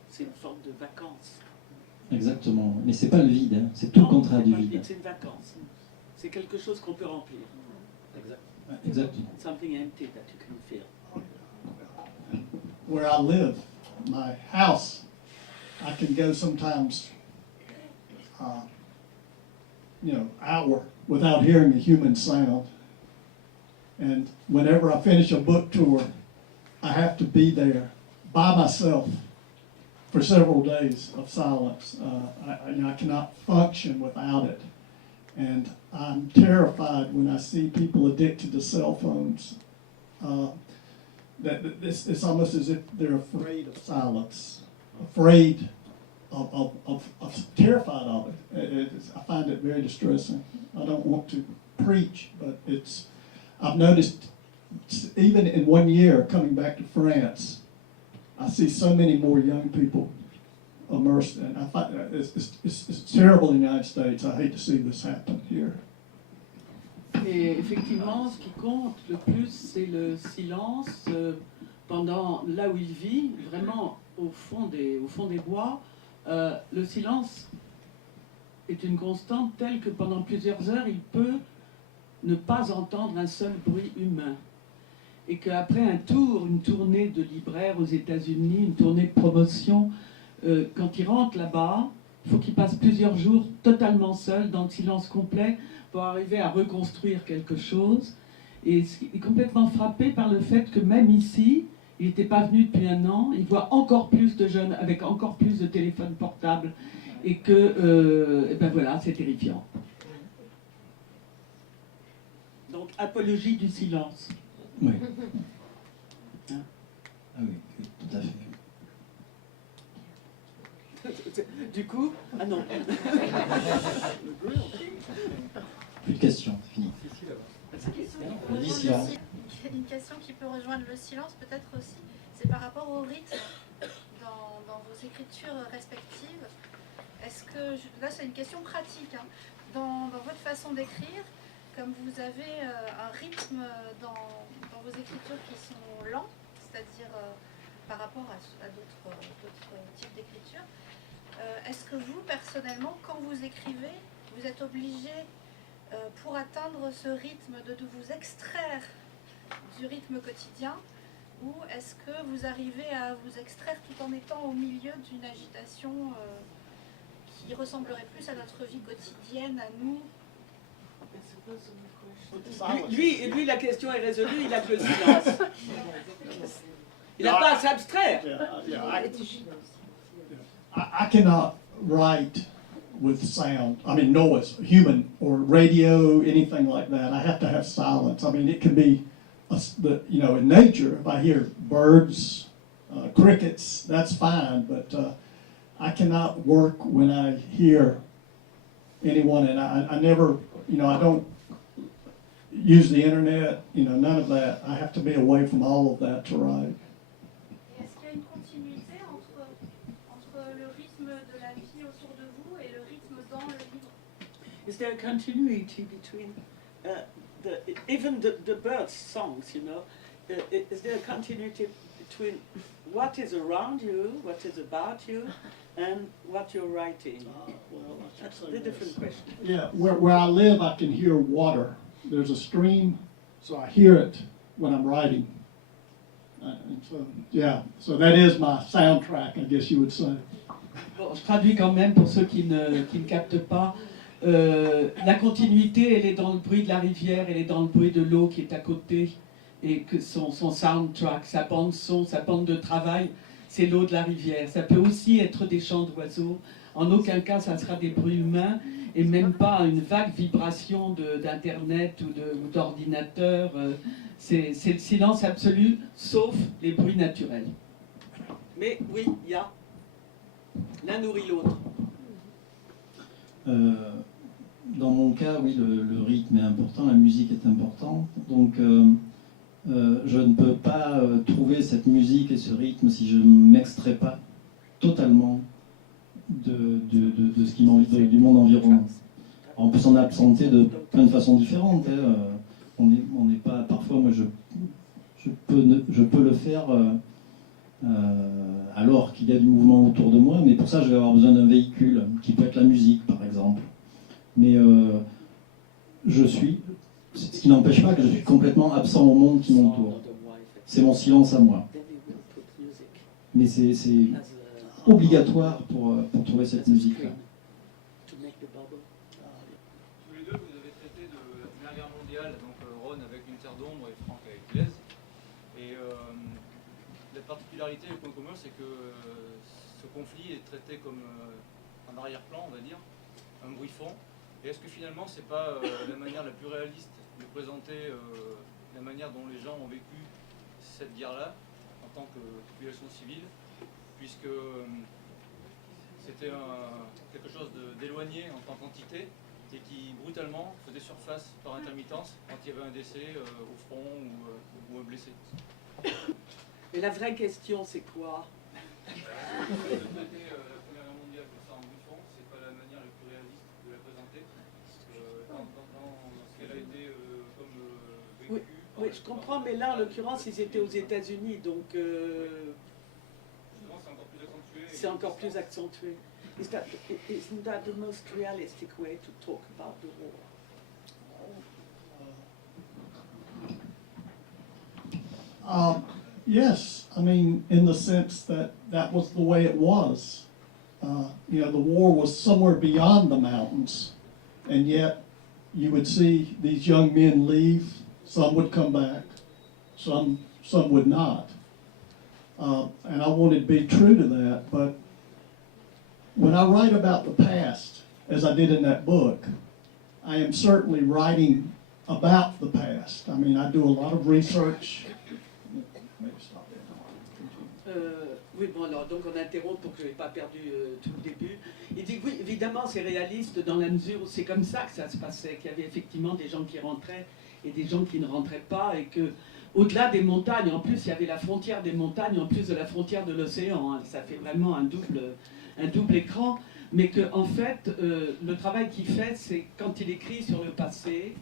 C'est une forme de vacances. Exactement, mais c'est pas le vide, hein. C'est tout le contraire du vide. C'est une vacance. C'est quelque chose qu'on peut remplir. Exactement. Something empty that you can feel. Where I live, my house, I can go sometimes, hour without hearing a human sound. And whenever I finish a book tour, I have to be there by myself for several days of silence. I cannot function without it. And I'm terrified when I see people addicted to cell phones. That it's almost as if they're afraid of silence, afraid of terrified of it. I find it very distressing. I don't want to preach, but I've noticed even in 1 year coming back to France, I see so many more young people immersed in. I find it's terrible in the United States. I hate to see this happen here. Et effectivement, ce qui compte le plus, c'est le silence pendant là où il vit, vraiment au fond des bois. Le silence est une constante telle que pendant plusieurs heures, il peut ne pas entendre un seul bruit humain. Et qu'après un tour, une tournée de libraire aux États-Unis, une tournée de promotion, quand il rentre là-bas, il faut qu'il passe plusieurs jours totalement seul, dans le silence complet, pour arriver à reconstruire quelque chose. Et il est complètement frappé par le fait que même ici, il n'était pas venu depuis un an, il voit encore plus de jeunes avec encore plus de téléphones portables. Et que, et ben voilà, c'est terrifiant. Donc, apologie du silence. Oui. Hein? Ah oui, oui, tout à fait. Du coup, ah non. Plus de questions, c'est fini. Une Dis silence. Une question qui peut rejoindre le silence peut-être aussi, c'est par rapport au rythme dans vos écritures respectives. Est-ce que, là c'est une question pratique, hein, dans votre façon d'écrire, comme vous avez un rythme dans vos écritures qui sont lents, c'est-à-dire par rapport à d'autres types d'écriture, est-ce que vous, personnellement, quand vous écrivez, vous êtes obligé, pour atteindre ce rythme, de vous extraire du rythme quotidien, ou est-ce que vous arrivez à vous extraire tout en étant au milieu d'une agitation qui ressemblerait plus à notre vie quotidienne, à nous? Lui, la question est résolue, il a que le silence. Il n'a pas à s'abstraire. I cannot write with sound. I mean, noise, human or radio, anything like that. I have to have silence. I mean, it can be, in nature, if I hear birds, crickets, that's fine, but I cannot work when I hear anyone, and I never, I don't use the internet, none of that. I have to be away from all of that to write. Est-ce qu'il y a une continuité entre le rythme de la vie autour de vous et le rythme dans le livre? Is there a continuity between even the birds' songs, is there a continuity between what is around you, what is about you, and what you're writing? That's the different question. Yeah, where I live, I can hear water. There's a stream, so I hear it when I'm writing. And so, yeah, so that is my soundtrack, I guess you would say. Bon, je traduis quand même pour ceux qui ne captent pas. La continuité, elle est dans le bruit de la rivière, elle est dans le bruit de l'eau qui est à côté, et que son soundtrack, sa bande son, sa bande de travail, c'est l'eau de la rivière. Ça peut aussi être des chants d'oiseaux. En aucun cas, ça sera des bruits humains, et même pas une vague vibration d'Internet ou d'ordinateur. C'est le silence absolu, sauf les bruits naturels. Mais oui, il y a. L'un nourrit l'autre. Dans mon cas, oui, le rythme est important, la musique est importante. Donc, je ne peux pas trouver cette musique et ce rythme si je ne m'extrais pas totalement de ce qui m'envie du monde environnant. On peut s'en absenter de plein de façons différentes. On n'est pas, parfois, moi, je peux le faire alors qu'il y a du mouvement autour de moi, mais pour ça, je vais avoir besoin d'un véhicule qui peut être la musique, par exemple. Mais ce qui n'empêche pas que je suis complètement absent au monde qui m'entoure. C'est mon silence à moi. Mais c'est obligatoire pour trouver cette musique-là. Tous les deux, vous avez traité de la Première Guerre mondiale, donc Ron avec Une Terre d'ombre et Franck avec Blaise. Et la particularité, le point commun, c'est que ce conflit est traité comme un arrière-plan, on va dire, un bruit fond. Et est-ce que finalement, c'est pas la manière la plus réaliste de présenter la manière dont les gens ont vécu cette guerre-là en tant que population civile, puisque c'était quelque chose d'éloigné en tant qu'entité et qui brutalement faisait surface par intermittence quand il y avait un décès au front ou un blessé. Mais la vraie question, c'est quoi? De traiter la Première Guerre mondiale comme ça en bruit fond, c'est pas la manière la plus réaliste de la présenter dans ce qu'elle a été comme vécu. Oui, je comprends, mais là, en l'occurrence, ils étaient aux États-Unis, donc Justement, c'est encore plus accentué. c'est encore plus accentué. Isn't that the most realistic way to talk about the war? Yes, I mean, in the sense that that was the way it was. You know, the war was somewhere beyond the mountains, and yet you would see these young men leave. Some would come back, some would not. And I wanted to be true to that, but when I write about the past, as I did in that book, I am certainly writing about the past. I mean, I do a lot of research. Oui, bon, alors, donc on interrompt pour que je n'ai pas perdu tout le début. Il dit que oui, évidemment, c'est réaliste dans la mesure où c'est comme ça que ça se passait, qu'il y avait effectivement des gens qui rentraient et des gens qui ne rentraient pas, et que au-delà des montagnes, en plus, il y avait la frontière des montagnes, en plus de la frontière de l'océan. Hein. Ça fait vraiment un double écran, mais que en fait, le travail qu'il fait, c'est quand il écrit sur le passé,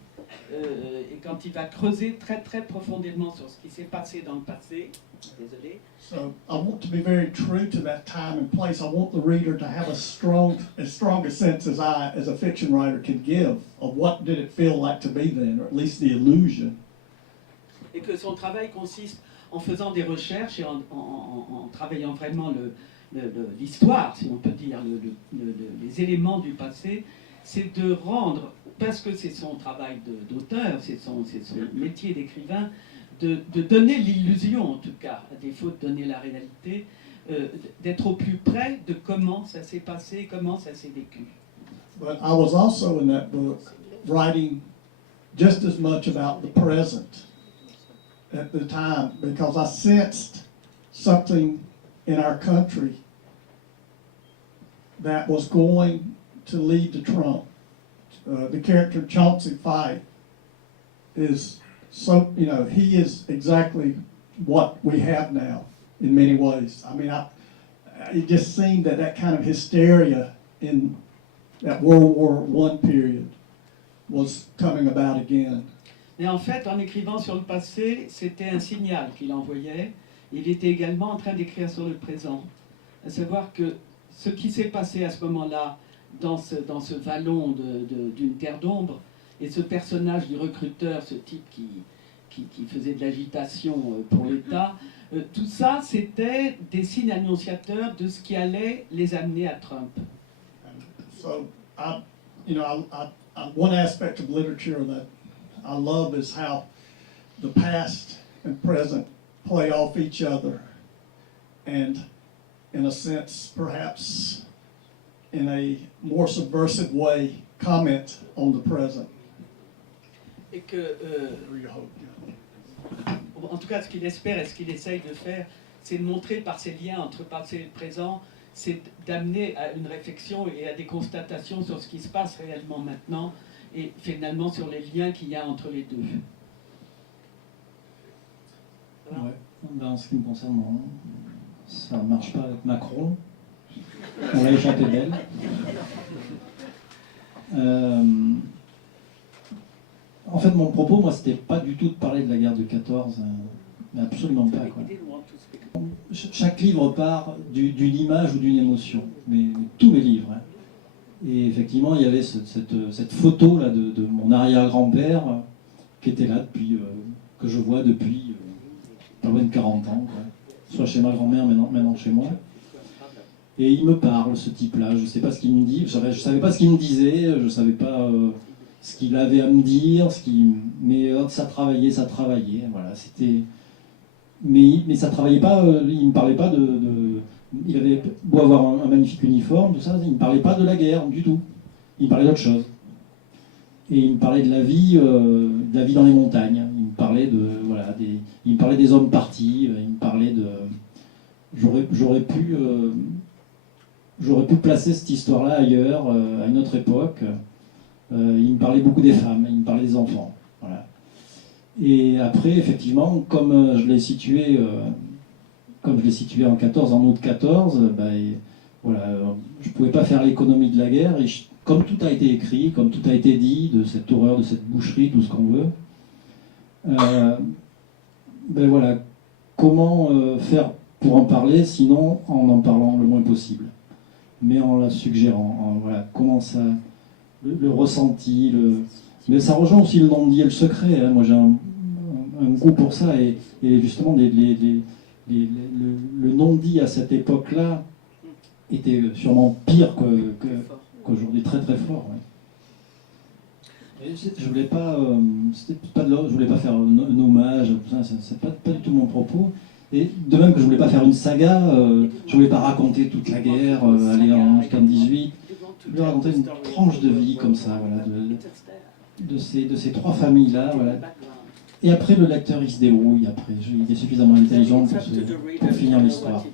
et quand il va creuser très très profondément sur ce qui s'est passé dans le passé. Désolé. So I want to be very true to that time and place. I want the reader to have as strong a sense as I, as a fiction writer, can give of what did it feel like to be then, or at least the illusion. Et que son travail consiste en faisant des recherches et en travaillant vraiment l'histoire, si on peut dire, les éléments du passé, c'est de rendre, parce que c'est son travail d'auteur, c'est son métier d'écrivain, de donner l'illusion, en tout cas, à défaut de donner la réalité, d'être au plus près de comment ça s'est passé, comment ça s'est vécu. But I was also in that book writing just as much about the present at the time, because I sensed something in our country that was going to lead to Trump. The character Chauncey Fife is so, you know, he is exactly what we have now in many ways. I mean, it just seemed that kind of hysteria in that World War I period was coming about again. Et en fait, en écrivant sur le passé, c'était un signal qu'il envoyait. Il était également en train d'écrire sur le présent. À savoir que ce qui s'est passé à ce moment-là, dans ce vallon d'une terre d'ombre, et ce personnage du recruteur, ce type qui faisait de l'agitation pour l'État, tout ça, c'était des signes annonciateurs de ce qui allait les amener à Trump. So, one aspect of literature that I love is how the past and present play off each other, and in a sense, perhaps in a more subversive way, comment on the present. Et que, en tout cas, ce qu'il espère et ce qu'il essaye de faire, c'est de montrer par ces liens entre passé et présent, c'est d'amener à une réflexion et à des constatations sur ce qui se passe réellement maintenant, et finalement sur les liens qu'il y a entre les deux. Voilà. Ouais. Ben, en ce qui me concerne, non. Ça ne marche pas avec Macron. On l'a échappé d'elle. En fait, mon propos, moi, c'était pas du tout de parler de la guerre de 14, mais absolument pas, quoi. Chaque livre part d'une image ou d'une émotion, mais tous mes livres. Hein. Et effectivement, il y avait cette photo là de mon arrière-grand-père qui était là depuis, que je vois depuis pas loin de 40 ans, quoi. Soit chez ma grand-mère, maintenant chez moi. Et il me parle, ce type-là. Je ne sais pas ce qu'il me dit. Je savais pas ce qu'il me disait. Je ne savais pas ce qu'il avait à me dire. Mais ça travaillait. Voilà, c'était. Mais ça travaillait pas. Il me parlait pas de. Il avait beau avoir un magnifique uniforme, tout ça. Il me parlait pas de la guerre du tout. Il me parlait d'autre chose. Et il me parlait de la vie dans les montagnes. Il me parlait il me parlait des hommes partis. Il me parlait de. J'aurais pu placer cette histoire-là ailleurs, à une autre époque. Il me parlait beaucoup des femmes, il me parlait des enfants. Voilà. Et après, effectivement, comme je l'ai situé en 14, en août 14, voilà, je ne pouvais pas faire l'économie de la guerre. Et comme tout a été écrit, comme tout a été dit, de cette horreur, de cette boucherie, tout ce qu'on veut, voilà, comment faire pour en parler, sinon en parlant le moins possible. mais en la suggérant, voilà, comment ça, le ressenti, mais ça rejoint aussi le non-dit et le secret, hein. Moi j'ai un goût pour ça, et justement le non-dit à cette époque-là était sûrement pire qu'aujourd'hui, très très fort. Ouais. Et je voulais pas, je voulais pas faire un hommage, c'est pas du tout mon propos. Et de même que je voulais pas faire une saga, je voulais pas raconter toute la guerre, aller jusqu'en 18. Je voulais raconter une tranche de vie comme ça, voilà, de ces trois familles-là, voilà. Et après, le lecteur, il se débrouille. Après, il est suffisamment intelligent pour finir l'histoire.